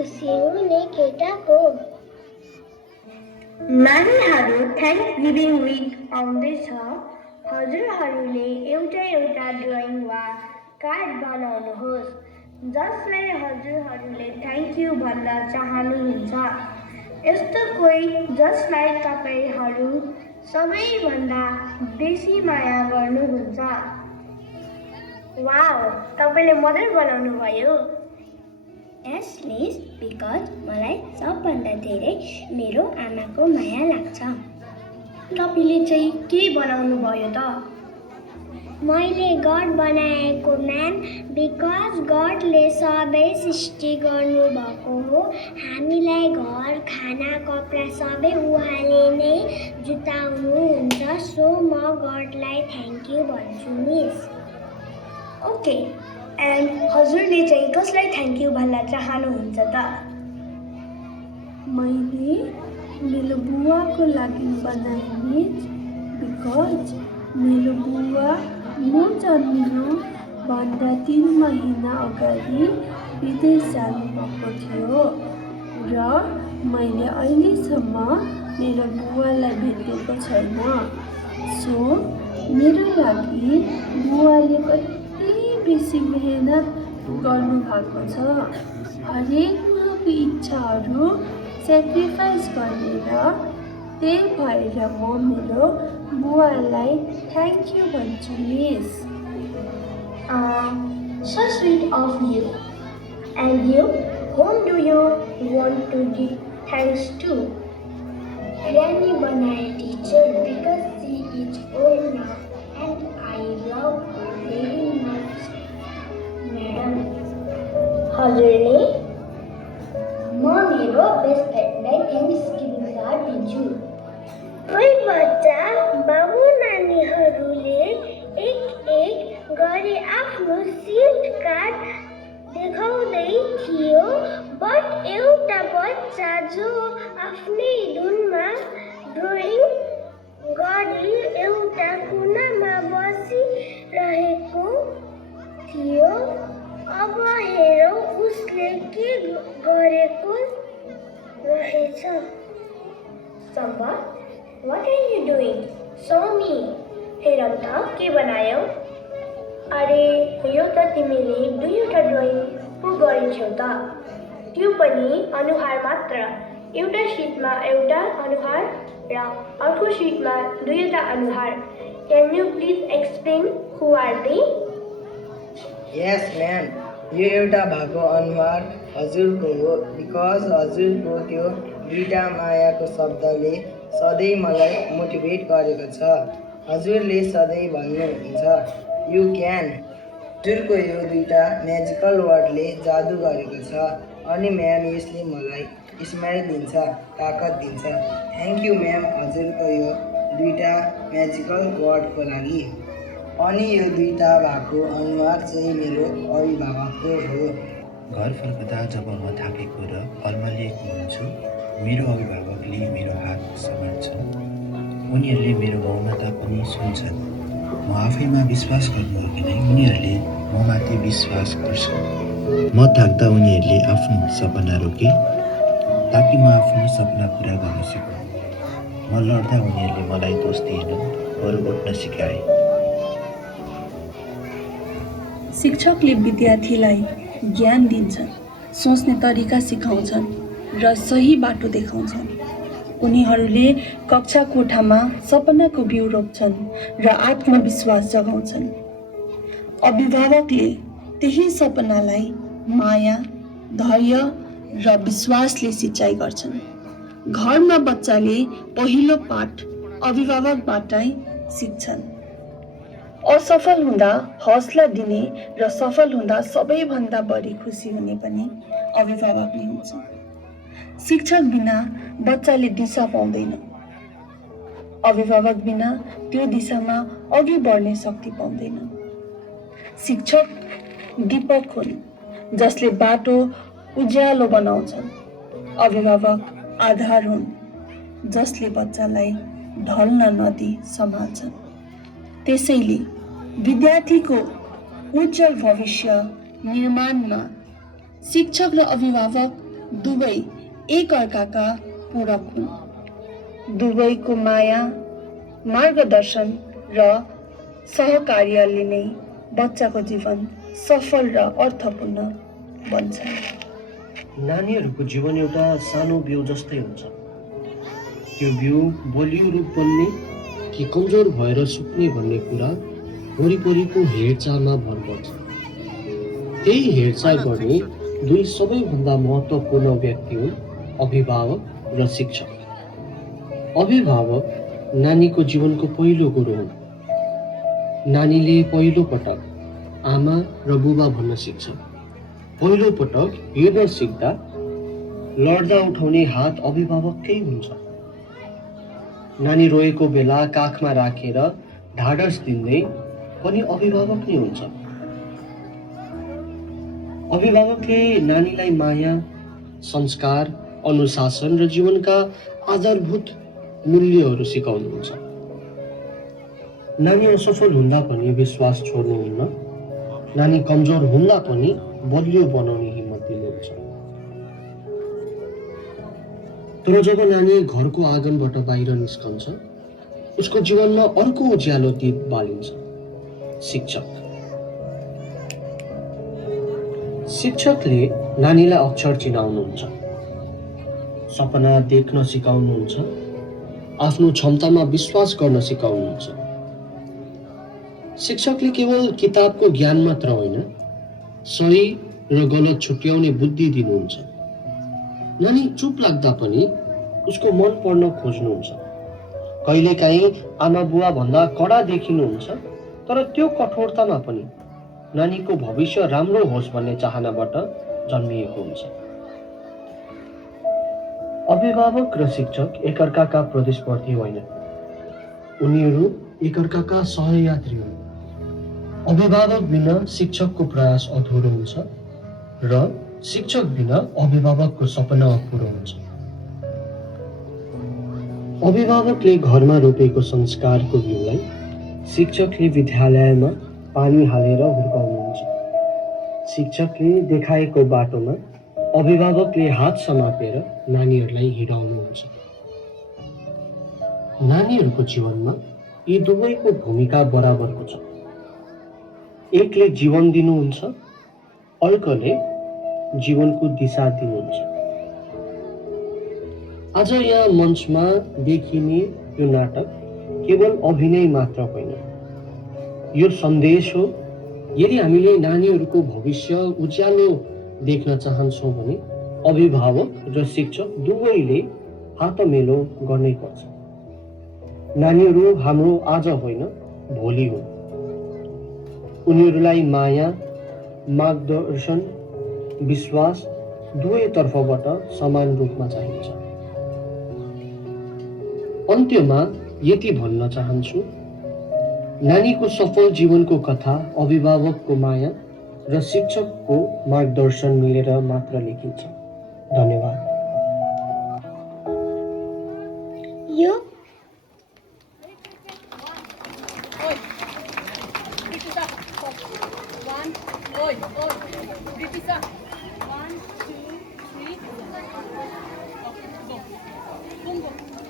खुसी हुने केटाको। नानीहरू थ्याङ्क्सगिभिङ विक आउँदैछ। हजुरहरूले एउटा ड्रइङ वा कार्ड बनाउनुहोस् जसलाई हजुरहरूले थ्याङ्क यू भन्न चाहनुहुन्छ। यस्तो कोही जसलाई तपाईँहरू सबैभन्दा बेसी माया गर्नुहुन्छ। वाउ, तपाईँले मदर बनाउनु भयो। Yes, please, because मलाई सबभन्दा धेरै मेरो आमाको माया लाग्छ। तपाईँले चाहिँ के बनाउनु भयो त? मैले गड बनाएको म्याम, बिकज गडले सबै सृष्टि गर्नुभएको हो। हामीलाई घर, खाना, कपडा सबै उहाँले नै जुटाउनुहुन्छ। सो म गडलाई थ्याङ्क यू भन्छु मिस। ओके, एन्ड हजुरले चाहिँ कसलाई थ्याङ्क यू भन्न चाहनुहुन्छ त? मैले मेरो बुवाको लागि बनाएँ मिस, बिकज मेरो बुवा म जन्मिनु भन्दा 3 महिना अगाडि विदेश जानुभएको थियो र मैले अहिलेसम्म मेरो बुवालाई भेटेको छैन। सो मेरो लागि बुवाले कति बेसी मेहनत गर्नुभएको छ। हरेक उहाँको इच्छाहरू सेक्रिफाइस गरेर, त्यही भएर म मेरो बुवालाई थ्याङ्क यू भन्छु miss. So sweet of you. And you, whom do you want to give thanks to? Granny बनाए teacher because she is old now and I love her very much. Madam, हजुरले? म मेरो best फ्रेन्डलाई थ्याङ्क्सगिभिङ card दिन्छु। कोही बच्चा बाबु नानीहरूले एक गरी आफ्नो सिल्ड कार्ड देखाउँदै थियो, बट एउटा बच्चा जो आफ्नै धुनमा ड्रइङ गरी एउटा कुनामा बसिरहेको थियो। अब हेरौँ उसले के गरेको रहेछ। सम्भा, what are you doing? Show me. हेर त के बनायौ? अरे यो त तिमीले 2वटा ड्रइङ पो गरिन्छौ त। त्यो पनि अनुहार मात्र। एउटा सिटमा एउटा अनुहार र अर्को सिटमा 2वटा अनुहार। Can you please explain who are they? Yes ma'am, यो एउटा भएको अनुहार हजुरको हो, बिकज हजुरको त्यो 2टा मायाको शब्दले सधैँ मलाई मोटिभेट गरेको छ। हजुरले सधैँ भन्नुहुन्छ यु क्यान। हजुरको यो 2टा म्याजिकल वर्डले जादु गरेको छ। अनि म्याम, यसले मलाई स्माइल दिन्छ, ताकत दिन्छ। थ्याङ्क यू म्याम हजुरको यो 2टा म्याजिकल वर्डको लागि। अनि यो 2टा भएको अनुहार चाहिँ मेरो अभिभावकको हो। घर फर्कदा जब म थाकेको र अल्मलिएको हुन्छु, मेरो अभिभावकले मेरो हात समात्छन्। उनीहरूले मेरो मौनता पनि सुन्छन्। म आफैमा विश्वास गर्नु अघि नै उनीहरूले ममाथि विश्वास गर्छन्। म थाक्दा उनीहरूले आफ्नो सपना रोके ताकि म आफ्नो सपना पुरा गर्न सकूँ। म लड्दा उनीहरूले मलाई दोष दिएनन्, बरु उठ्न सिकाए। शिक्षकले विद्यार्थीलाई ज्ञान दिन्छन्, सोच्ने तरिका सिकाउँछन् र सही बाटो देखाउँछन्। उनीहरूले कक्षा कोठामा सपनाको बिउ रोप्छन् र आत्मविश्वास जगाउँछन्। अभिभावकले त्यही सपनालाई माया, धैर्य र विश्वासले सिँचाइ गर्छन्। घरमा बच्चाले पहिलो पाठ अभिभावकबाटै सिक्छन्। असफल हुँदा हौसला दिने र सफल हुँदा सबैभन्दा बढी खुसी हुने पनि अभिभावक नै हुन्छन्। शिक्षक बिना बच्चाले दिशा पाउँदैन। अभिभावक बिना त्यो दिशामा अघि बढ्ने शक्ति पाउँदैन। शिक्षक दीपक हुन् जसले बाटो उज्यालो बनाउँछन्। अभिभावक आधार हुन् जसले बच्चालाई ढल्न नदी सम्हाल्छन्। त्यसैले विद्यार्थीको उज्जवल भविष्य निर्माणमा शिक्षक र अभिभावक दुवै एकअर्काका पूरक हुन्। दुवैको माया, मार्गदर्शन र सहकार्यले नै बच्चाको जीवन सफल र अर्थपूर्ण बन्छ। नानीहरूको जीवन एउटा सानो बिउ जस्तै हुन्छ। त्यो बिउ बलियो रूप बन्ने कि कमजोर भएर सुक्ने भन्ने कुरा वरिपरिको हेरचाहमा भर पर्छ। त्यही हेरचाह गर्ने दुई सबैभन्दा महत्त्वपूर्ण व्यक्ति हुन् अभिभावक र शिक्षक। अभिभावक नानीको जीवनको पहिलो गुरु हुन्। नानीले पहिलो पटक आमा र बुबा भन्न सिक्छ। पहिलो पटक हेर्न सिक्दा लड्दा उठाउने हात अभिभावककै हुन्छ। नानी रोएको बेला काखमा राखेर ढाडस दिँदै पनि अभिभावक नै हुन्छ। अभिभावकले नानीलाई माया, संस्कार, अनुशासन र जीवनका आधारभूत मूल्यहरू सिकाउनुहुन्छ। नानी असफल हुँदा पनि विश्वास छोड्नुहुन्न। नानी कमजोर हुँदा पनि बलियो बनाउने हिम्मत दिनुहुन्छ। तर जब नानी घरको आँगनबाट बाहिर निस्कन्छ, उसको जीवनमा अर्को उज्यालो दीप बालिन्छ, शिक्षक। शिक्षकले नानीलाई अक्षर चिनाउनुहुन्छ, सपना देख्न सिकाउनुहुन्छ, आफ्नो क्षमतामा विश्वास गर्न सिकाउनुहुन्छ। शिक्षकले केवल किताबको ज्ञान मात्र होइन, सही र गलत छुट्याउने बुद्धि दिनुहुन्छ। नानी चुप लाग्दा पनि उसको मन पढ्न खोज्नुहुन्छ। कहिलेकाहीँ आमा बुवा भन्दा कडा देखिनुहुन्छ, तर त्यो कठोरतामा पनि नानीको भविष्य राम्रो होस् भन्ने चाहनाबाट जन्मिएको हुन्छ। अभिभावक र शिक्षक एकअर्काका प्रतिस्पर्धी होइनन्, उनीहरू एकअर्काका सहयात्री हुन्। अभिभावक बिना शिक्षकको प्रयास अधुरो हुन्छ र शिक्षक बिना अभिभावकको सपना अपुरो हुन्छ। अभिभावकले घरमा रोपेको संस्कारको बिउलाई शिक्षकले विद्यालयमा पानी हालेर हुर्काउनुहुन्छ। शिक्षकले देखाएको बाटोमा अभिभावकले हात समातेर नानीहरूलाई हिँडाउनुहुन्छ। नानीहरूको जीवनमा यी दुवैको भूमिका बराबरको छ। एकले जीवन दिनुहुन्छ, अर्कोले जीवनको दिशा दिनुहुन्छ। आज यहाँ मञ्चमा देखिने यो नाटक केवल अभिनय मात्र होइन, यो सन्देश हो। यदि हामीले नानीहरूको भविष्य उज्यालो देख्न चाहन्छौँ भने अभिभावक र शिक्षक दुवैले हातमेलो गर्नै पर्छ। नानीहरू हाम्रो आज होइन, भोलि हुन्। उनीहरूलाई माया, मार्गदर्शन, विश्वास दुवैतर्फबाट समान रूपमा चाहिन्छ। अन्त्यमा यति भन्न चाहन्छु, नानीको सफल जीवनको कथा अभिभावकको माया र शिक्षकको मार्गदर्शन मिलेर मात्र लेखिन्छ। धन्यवाद। यो One, two, three. Okay, go. Boom, boom.